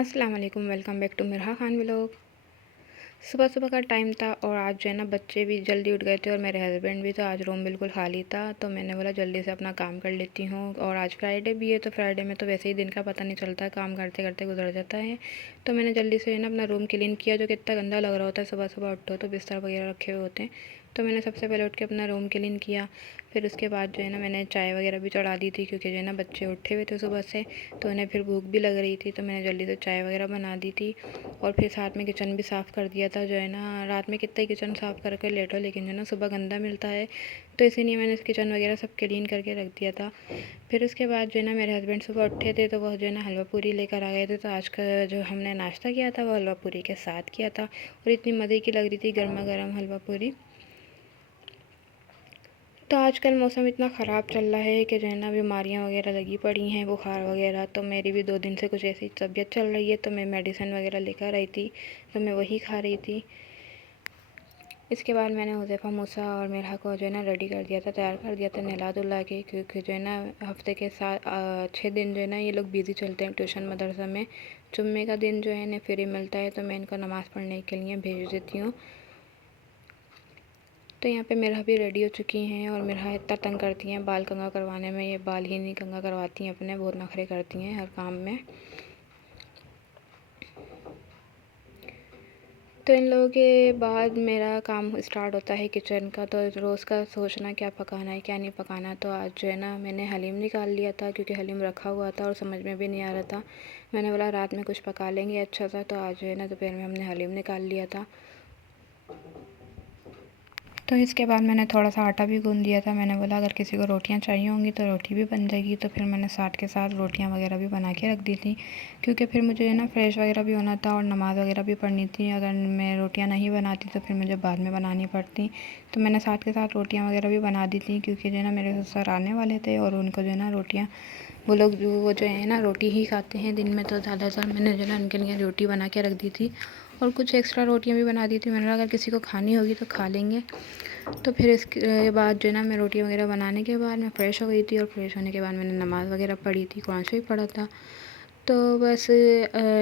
अस्सलाम वालेकुम, welcome back to Mirha Khan vlog. सुबह सुबह का टाइम था और आज जो है ना बच्चे भी जल्दी उठ गए थे और मेरे हस्बैंड भी, तो आज रूम बिल्कुल खाली था। तो मैंने बोला जल्दी से अपना काम कर लेती हूँ। और आज फ्राइडे भी है, तो फ्राइडे में तो वैसे ही दिन का पता नहीं चलता, काम करते करते गुजर जाता है। तो मैंने जल्दी से ना अपना रूम क्लीन किया, जो कितना गंदा लग रहा होता है। सुबह सुबह उठो तो बिस्तर वगैरह रखे हुए होते हैं। तो मैंने सबसे पहले उठ के अपना रूम क्लीन किया। फिर उसके बाद जो है ना मैंने चाय वगैरह भी चढ़ा दी थी, क्योंकि जो है ना बच्चे उठे हुए थे सुबह से, तो उन्हें फिर भूख भी लग रही थी। तो मैंने जल्दी से चाय वगैरह बना दी थी। और फिर साथ में किचन भी साफ़ कर दिया था। जो है ना रात में कितना ही किचन साफ़ करके लेटो, लेकिन जो है ना सुबह गंदा मिलता है, तो इसीलिए मैंने किचन वगैरह सब क्लीन करके रख दिया था। फिर उसके बाद जो है ना मेरे हस्बैंड सुबह उठे थे, तो वह जो है ना हलवा पूरी लेकर आ गए थे। तो आज का जो हमने नाश्ता किया था वो हलवा पूरी के साथ किया था, और इतनी मज़े की लग रही थी गर्मा गर्म हलवा पूरी। तो आजकल मौसम इतना ख़राब चल रहा है कि जो है ना बीमारियाँ वगैरह लगी पड़ी हैं, बुखार वगैरह। तो मेरी भी 2 दिन से कुछ ऐसी तबीयत चल रही है, तो मैं मेडिसिन वगैरह लेकर आई थी, तो मैं वही खा रही थी। इसके बाद मैंने हुज़ैफ़ा, मूसा और मिरहा को जो है ना रेडी कर दिया था, तैयार कर दिया था नहला धुला के, क्योंकि जो है ना हफ़्ते के 6 दिन जो है ना ये लोग बिज़ी चलते हैं ट्यूशन मदरसा में। जुम्मे का दिन जो है इन्हें फ्री मिलता है, तो मैं इनको नमाज़ पढ़ने के लिए भेज देती हूँ। तो यहाँ पे मिरहा भी रेडी हो चुकी हैं, और मिरहा इतना तंग करती हैं बाल कंघा करवाने में। ये बाल ही नहीं कंघा करवाती हैं अपने, बहुत नखरे करती हैं हर काम में। तो इन लोगों के बाद मेरा काम स्टार्ट होता है किचन का। तो रोज़ का सोचना क्या पकाना है क्या नहीं पकाना। तो आज जो है ना मैंने हलीम निकाल लिया था, क्योंकि हलीम रखा हुआ था और समझ में भी नहीं आ रहा था। मैंने बोला रात में कुछ पका लेंगे अच्छा सा। तो आज जो है ना दोपहर में हमने हलीम निकाल लिया था। तो इसके बाद मैंने थोड़ा सा आटा भी गूँध दिया था। मैंने बोला अगर किसी को रोटियां चाहिए होंगी तो रोटी भी बन जाएगी। तो फिर मैंने साथ के साथ रोटियां वगैरह भी बना के रख दी थी, क्योंकि फिर मुझे ना फ्रेश वगैरह भी होना था और नमाज़ वगैरह भी पढ़नी थी। अगर मैं रोटियां नहीं बनाती तो फिर मुझे बाद में बनानी पड़ती। तो मैंने साथ के साथ रोटियाँ वगैरह भी बना दी थी, क्योंकि जो है ना मेरे ससुर आने वाले थे, और उनको जो है ना रोटियाँ, वो लोग वो जो है ना रोटी ही खाते हैं दिन में। तो ज़्यादातर मैंने जो है ना उनके लिए रोटी बना के रख दी थी, और कुछ एक्स्ट्रा रोटियां भी बना दी थी। मैंने अगर किसी को खानी होगी तो खा लेंगे। तो फिर इसके बाद जो है ना मैं रोटी वगैरह बनाने के बाद मैं फ़्रेश हो गई थी, और फ्रेश होने के बाद मैंने नमाज़ वगैरह पढ़ी थी, कुरान शरीफ पढ़ा था। तो बस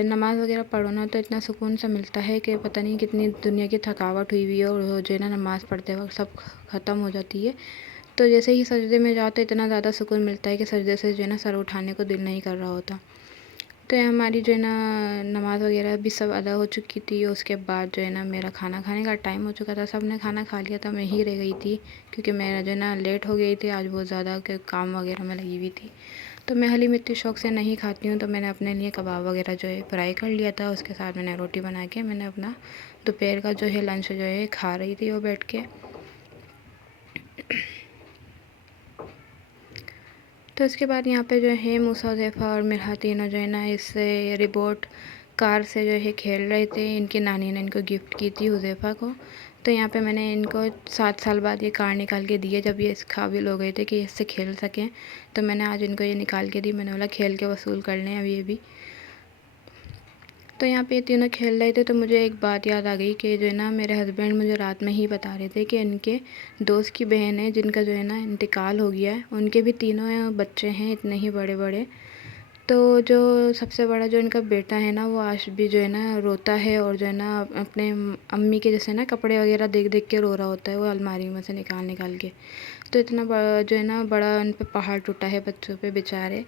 नमाज़ वगैरह पढ़ो ना तो इतना सुकून सा मिलता है कि पता नहीं कितनी दुनिया की थकावट हुई हुई है, और जो है ना नमाज़ पढ़ते वक्त सब ख़त्म हो जाती है। तो जैसे ही सजदे में जाओ तो इतना ज़्यादा सुकून मिलता है कि सजदे से जो है ना सर उठाने को दिल नहीं कर रहा होता। तो ये हमारी जो है ना नमाज़ वगैरह भी सब अदा हो चुकी थी। उसके बाद जो है ना मेरा खाना खाने का टाइम हो चुका था। सब ने खाना खा लिया था, मैं ही रह गई थी, क्योंकि मेरा जो है ना लेट हो गई थी आज बहुत ज़्यादा, के काम वगैरह में लगी हुई थी। तो मैं हलीम इतनी शौक़ से नहीं खाती हूँ, तो मैंने अपने लिए कबाब वगैरह जो है फ्राई कर लिया था। उसके साथ मैंने रोटी बना के मैंने अपना दोपहर का जो है लंच जो है खा रही थी वो बैठ के। तो उसके बाद यहाँ पे जो है मूसा, हुज़ैफ़ा और मिरहा तीनों जो है ना इससे रिमोट कार से जो है खेल रहे थे। इनकी नानी ने इनको गिफ्ट की थी हुज़ैफ़ा को। तो यहाँ पे मैंने इनको 7 साल बाद ये कार निकाल के दी है, जब ये इस काबिल हो गए थे कि इससे खेल सकें। तो मैंने आज इनको ये निकाल के दी। मैंने बोला खेल के वसूल कर लें अब ये भी। तो यहाँ पे ये तीनों खेल रहे थे, तो मुझे एक बात याद आ गई कि जो है ना मेरे हस्बैंड मुझे रात में ही बता रहे थे कि इनके दोस्त की बहन है जिनका जो है ना इंतकाल हो गया है। उनके भी तीनों बच्चे हैं इतने ही बड़े बड़े। तो जो सबसे बड़ा जो इनका बेटा है ना, वो आज भी जो है ना रोता है, और जो है ना अपने अम्मी के जैसे ना कपड़े वगैरह देख देख के रो रहा होता है, वो अलमारी में से निकाल निकाल के। तो इतना बड़ा जो है ना बड़ा उन पे पहाड़ टूटा है बच्चों पे बेचारे।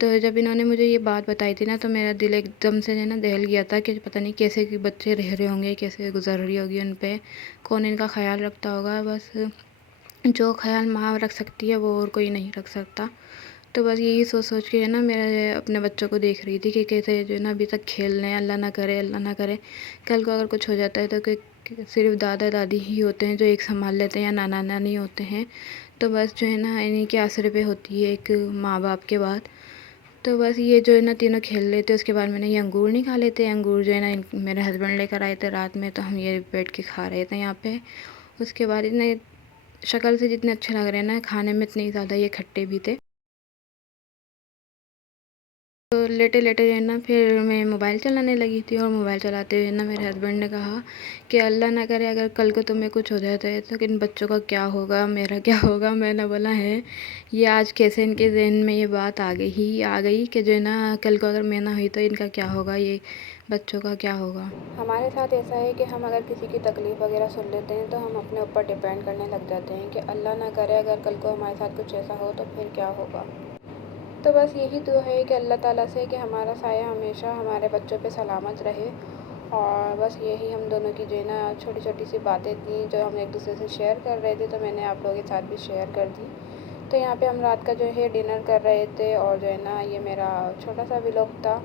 तो जब इन्होंने मुझे ये बात बताई थी ना, तो मेरा दिल एकदम से जो है ना दहल गया था कि पता नहीं कैसे कि बच्चे रह रहे होंगे, कैसे गुजर रही होगी उन पे, कौन इनका ख्याल रखता होगा। बस जो ख्याल माँ रख सकती है वो और कोई नहीं रख सकता। तो बस यही सोच सोच के है ना मैं अपने बच्चों को देख रही थी कि कैसे जो है ना अभी तक खेल रहे हैं। अल्लाह ना करे, अल्लाह ना करे कल को अगर कुछ हो जाता है तो सिर्फ दादा दादी ही होते हैं जो एक संभाल लेते हैं, या नाना नानी होते हैं। तो बस जो है ना इन्हीं के आसरे पे होती है एक माँ बाप के बाद। तो बस ये जो है ना तीनों खेल रहे थे। उसके बाद मैंने ये अंगूर निकाले थे। अंगूर जो है ना मेरे हस्बैंड लेकर आए थे रात में, तो हम ये बैठ के खा रहे थे यहाँ पे। उसके बाद इतने शक्ल से जितने अच्छे लग रहे हैं ना, खाने में इतने ज़्यादा ये खट्टे भी थे। तो लेटे लेटे जो है ना फिर मैं मोबाइल चलाने लगी थी, और मोबाइल चलाते हुए ना मेरे हस्बैंड ने कहा कि अल्लाह ना करे अगर कल को तुम्हें कुछ हो जाता है तो इन बच्चों का क्या होगा, मेरा क्या होगा। मैंने बोला है ये आज कैसे इनके ज़हन में ये बात आ गई कि जो है ना कल को अगर मैं ना हुई तो इनका क्या होगा, ये बच्चों का क्या होगा। हमारे साथ ऐसा है कि हम अगर किसी की तकलीफ़ वगैरह सुन लेते हैं तो हम अपने ऊपर डिपेंड करने लग जाते हैं कि अल्लाह ना करे अगर कल को हमारे साथ कुछ ऐसा हो तो फिर क्या होगा। तो बस यही दुआ है कि अल्लाह ताला से कि हमारा साया हमेशा हमारे बच्चों पे सलामत रहे। और बस यही हम दोनों की जो है ना छोटी छोटी सी बातें थी जो हम एक दूसरे से शेयर कर रहे थे, तो मैंने आप लोगों के साथ भी शेयर कर दी। तो यहाँ पे हम रात का जो है डिनर कर रहे थे, और जो है ना ये मेरा छोटा सा व्लॉग था।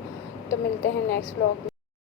तो मिलते हैं नेक्स्ट व्लॉग में।